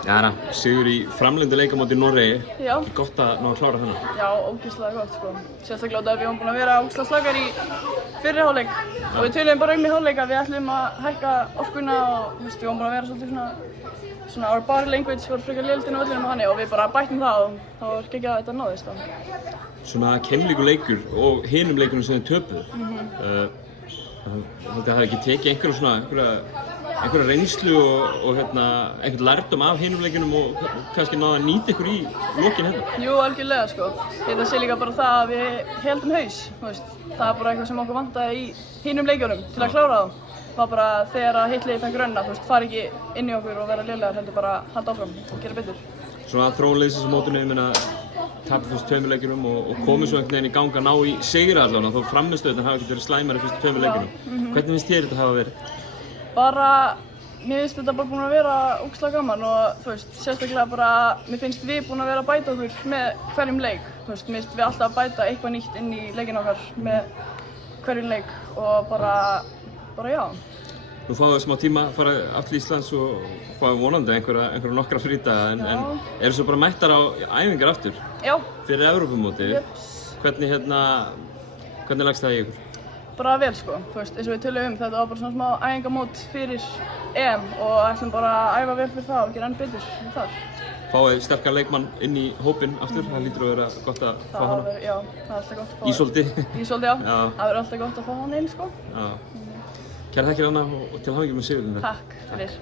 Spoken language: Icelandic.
Jæna, sigur í framlendu leik á móti Noregi. Já. Ekki gott að ná að klára þennan? Já, ógeðslega gott sko. Sérstaklega út af við vorum búin að vera ógeðslega slakar í fyrri hálfleik og við töluðum bara í hálfleik að við ætlum að hækka orkuna og við vorum búin að vera svolítið svona our body language var frekar léleginn á öllum og þannig og við bara bættum það og þá var geggjað að þetta náðist. Svona keimlíkur leikur og hinum leikunum sem þið töpuðu. Það hafi ekki tekið einhverja reynslu og einhvern lærdóm af hinum leikunum og kannski náða að nýta ykkur í lokin hérna? Jú, algjörlega sko. Þetta sé líka bara það að við heldum haus, þú veist. Það er bara eitthvað sem okkur vantaði í hinum leikjunum til að klára þá. Það var bara þegar hitt liðið fengur rönna, þú veist, fara ekki inn í okkur og vera lélegar, heldur bara halda áfram og gera betur. Svona þróunleiðisins á mótinu, ég meina, tapir fyrst tveimur leikjunum og komið svo einhvern veginn í gang að ná í sigra allavega, þó frammistöðurnar hafa ekki verið slæmari fyrstu tveimur leikjunum. Hvernig finnst þér þetta hafa verið? Bara, mér finnst þetta bara búin að vera ógeðslega gaman og þú veist, sérstaklega bara, mér finnst við búin að vera að bæta okkur með hverjum leik. Þú veist, mér finnst við alltaf að bæta eitthvað nýtt inn í leikinn okkar með hverjum leik og bara já. Nú fáum við smá tíma að fara aftur í Íslands og fáum vonandi einhverja nokkra frídaga en eru svo bara mættar á æfingar aftur? Já. Fyrir Evrópumótið. Jeps. Hvernig lagst það í ykkur? Bara vel sko, þú veist, eins og við töluðum þetta var bara svona smá æfingamót fyrir EM og ætlum bara að æfa vel fyrir það og gera enn betur þar. Fáið sterkan leikmann inn í hópinn aftur, það lítur að vera gott að fá hana? Já, það er alltaf gott að fá Ísolti? Ísolti, já. Það verður alltaf gott að fá hana inn sko. Kærar þakkir Anna og til hamingju með sigurinn. Takk fyrir.